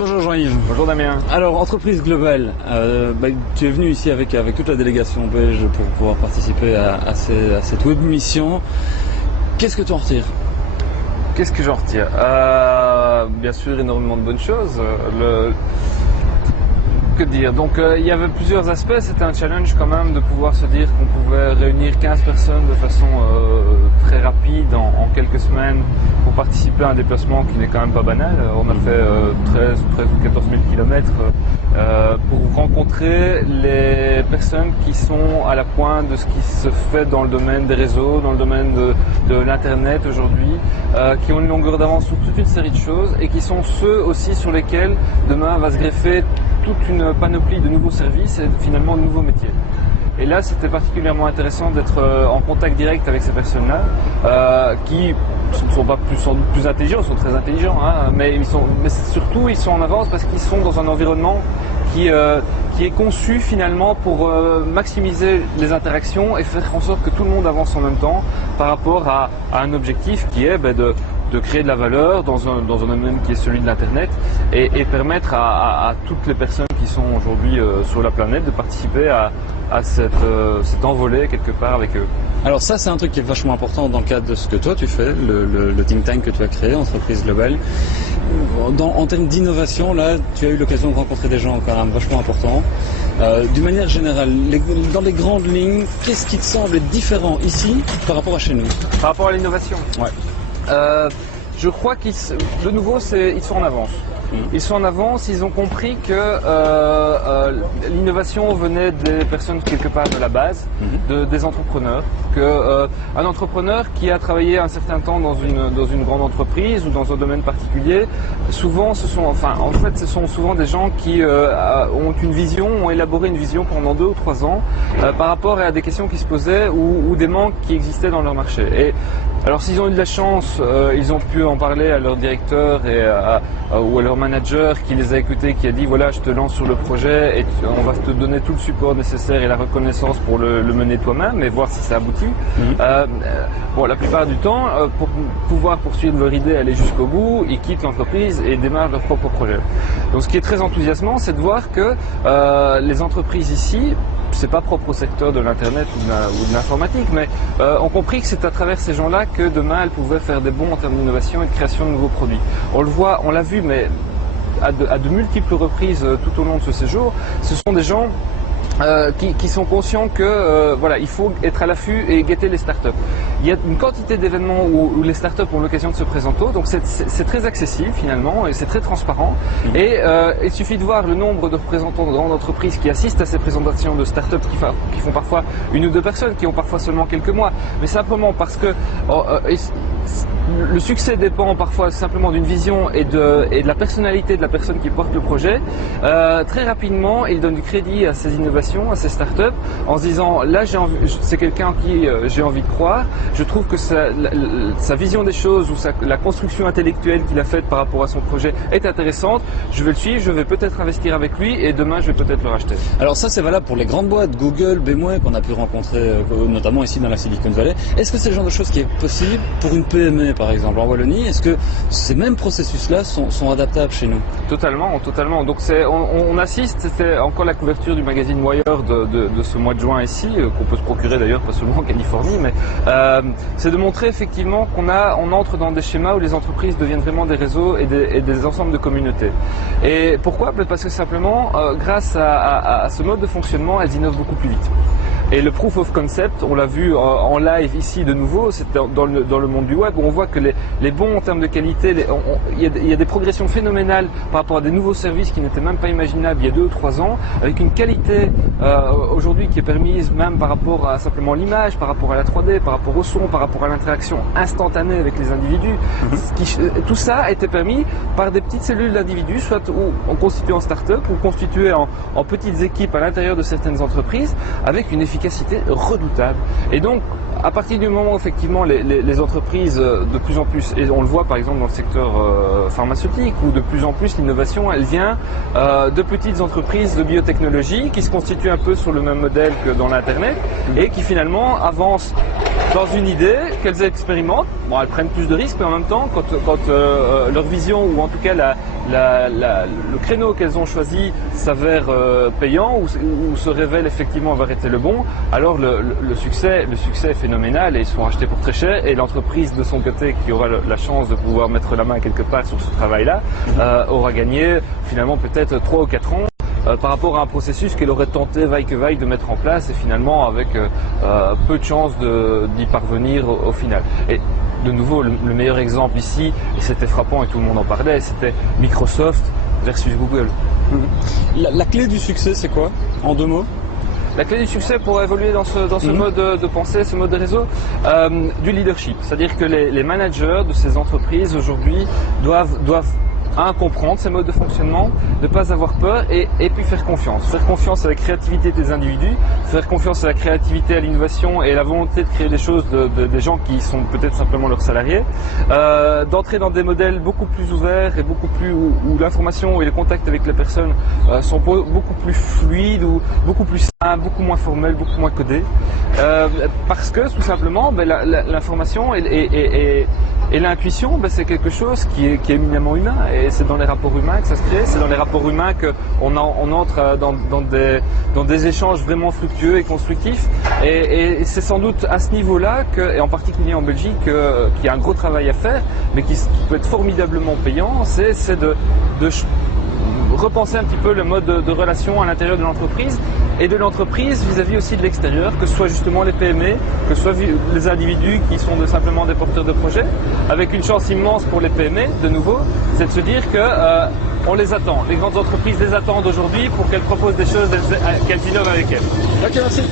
Bonjour Jean-Yves. Bonjour Damien. Alors, entreprise globale, tu es venu ici avec toute la délégation belge pour pouvoir participer à cette web mission. Qu'est-ce que tu en retires? Qu'est-ce que j'en retire? Bien sûr, énormément de bonnes choses. Que dire? Donc, il y avait plusieurs aspects. C'était un challenge quand même de pouvoir se dire qu'on pouvait réunir 15 personnes de façon très rapide en quelques semaines pour participer à un déplacement qui n'est quand même pas banal. On a fait 13 ou 14 000 km pour rencontrer les personnes qui sont à la pointe de ce qui se fait dans le domaine des réseaux, dans le domaine de l'Internet aujourd'hui, qui ont une longueur d'avance sur toute une série de choses et qui sont ceux aussi sur lesquels demain va se greffer toute une panoplie de nouveaux services et finalement de nouveaux métiers. Et là, c'était particulièrement intéressant d'être en contact direct avec ces personnes-là, qui ne sont pas sans doute plus intelligents, ils sont très intelligents, hein, mais surtout ils sont en avance parce qu'ils sont dans un environnement qui est conçu finalement pour maximiser les interactions et faire en sorte que tout le monde avance en même temps par rapport à un objectif qui est de créer de la valeur dans un domaine qui est celui de l'Internet et permettre à toutes les personnes qui sont aujourd'hui sur la planète de participer à cet envolée quelque part avec eux. Alors ça, c'est un truc qui est vachement important dans le cadre de ce que toi tu fais, le think tank que tu as créé, Entreprise Globale. En termes d'innovation, là, tu as eu l'occasion de rencontrer des gens quand même vachement importants. D'une manière générale, dans les grandes lignes, qu'est-ce qui te semble être différent ici par rapport à chez nous? Par rapport à l'innovation? Ouais. Je crois qu'ils sont en avance. Ils sont en avance, ils ont compris que l'innovation venait des personnes quelque part de la base, des entrepreneurs. Un entrepreneur qui a travaillé un certain temps dans une grande entreprise ou dans un domaine particulier, souvent ce sont souvent des gens qui ont une vision, ont élaboré une vision pendant 2 ou 3 ans par rapport à des questions qui se posaient ou des manques qui existaient dans leur marché. Et alors s'ils ont eu de la chance, ils ont pu en parler à leur directeur ou à leur manager qui les a écoutés, qui a dit voilà, je te lance sur le projet et on va te donner tout le support nécessaire et la reconnaissance pour le mener toi-même et voir si ça aboutit. La plupart du temps, pour pouvoir poursuivre leur idée, aller jusqu'au bout, ils quittent l'entreprise et démarrent leur propre projet. Donc ce qui est très enthousiasmant, c'est de voir que les entreprises ici, c'est pas propre au secteur de l'internet ou de l'informatique, mais ont compris que c'est à travers ces gens-là que demain elles pouvaient faire des bons en termes d'innovation et de création de nouveaux produits. On l'a vu, mais à de multiples reprises tout au long de ce séjour, ce sont des gens qui sont conscients que il faut être à l'affût et guetter les startups. Il y a une quantité d'événements où les startups ont l'occasion de se présenter, donc c'est très accessible finalement et c'est très transparent. Et il suffit de voir le nombre de représentants de grandes entreprises qui assistent à ces présentations de startups qui font parfois 1 ou 2 personnes, qui ont parfois seulement quelques mois, mais simplement parce que le succès dépend parfois simplement d'une vision et de la personnalité de la personne qui porte le projet. Très rapidement, il donne du crédit à ces innovations, à ces startups, en se disant là, c'est quelqu'un qui j'ai envie de croire. Je trouve que sa vision des choses ou la construction intellectuelle qu'il a faite par rapport à son projet est intéressante. Je vais le suivre, je vais peut-être investir avec lui et demain, je vais peut-être le racheter. Alors ça, c'est valable pour les grandes boîtes, Google, BMW, qu'on a pu rencontrer notamment ici dans la Silicon Valley. Est-ce que c'est le genre de choses qui est possible pour une PME, par exemple, en Wallonie? Est-ce que ces mêmes processus-là sont adaptables chez nous? Totalement. Donc on assiste, c'était encore la couverture du magazine Wire de ce mois de juin ici, qu'on peut se procurer d'ailleurs pas seulement en Californie, mais c'est de montrer effectivement on entre dans des schémas où les entreprises deviennent vraiment des réseaux et des ensembles de communautés. Et pourquoi? Parce que simplement, grâce à ce mode de fonctionnement, elles innovent beaucoup plus vite. Et le proof of concept, on l'a vu en live ici de nouveau, c'est dans le monde du web, où on voit que les bons en termes de qualité, il y a des progressions phénoménales par rapport à des nouveaux services qui n'étaient même pas imaginables il y a 2 ou 3 ans, avec une qualité aujourd'hui qui est permise même par rapport à simplement l'image, par rapport à la 3D, par rapport au son, par rapport à l'interaction instantanée avec les individus. Tout ça a été permis par des petites cellules d'individus, soit constituées en start-up ou constituées en petites équipes à l'intérieur de certaines entreprises, avec une efficacité redoutable. Et donc, à partir du moment où effectivement les entreprises de plus en plus, et on le voit par exemple dans le secteur pharmaceutique, où de plus en plus l'innovation elle vient de petites entreprises de biotechnologie qui se constituent un peu sur le même modèle que dans l'internet et qui finalement avancent dans une idée qu'elles expérimentent. Bon, elles prennent plus de risques, mais en même temps, quand leur vision, ou en tout cas le créneau qu'elles ont choisi s'avère payant ou se révèle effectivement avoir été le bon, alors le succès est phénoménal et ils sont achetés pour très cher, et l'entreprise de son côté qui aura la chance de pouvoir mettre la main quelque part sur ce travail-là aura gagné finalement peut-être 3 ou 4 ans par rapport à un processus qu'elle aurait tenté vaille que vaille de mettre en place, et finalement avec peu de chances d'y parvenir au final. Et de nouveau, le meilleur exemple ici, et c'était frappant et tout le monde en parlait, c'était Microsoft versus Google. La clé du succès, c'est quoi, en 2 mots? La clé du succès pour évoluer dans ce mode de pensée, ce mode de réseau, du leadership. C'est-à-dire que les managers de ces entreprises aujourd'hui doivent comprendre ces modes de fonctionnement, ne pas avoir peur et puis faire confiance. Faire confiance à la créativité des individus, faire confiance à la créativité, à l'innovation et à la volonté de créer des choses des gens qui sont peut-être simplement leurs salariés. D'entrer dans des modèles beaucoup plus ouverts et beaucoup plus où l'information et le contact avec les personnes sont beaucoup plus fluides ou beaucoup plus simples, beaucoup moins formels, beaucoup moins codés. Parce que tout simplement, l'information et l'intuition, c'est quelque chose qui est éminemment humain, et c'est dans les rapports humains que ça se crée, c'est dans les rapports humains qu'on entre dans des échanges vraiment fructueux et constructifs, et c'est sans doute à ce niveau-là, et en particulier en Belgique, qu'il y a un gros travail à faire, mais qui peut être formidablement payant, c'est de repenser un petit peu le mode de relation à l'intérieur de l'entreprise, et de l'entreprise vis-à-vis aussi de l'extérieur, que ce soit justement les PME, que ce soit les individus qui sont simplement des porteurs de projets, avec une chance immense pour les PME, de nouveau, c'est de se dire on les attend. Les grandes entreprises les attendent aujourd'hui pour qu'elles proposent des choses, qu'elles innovent avec elles. Ok, merci.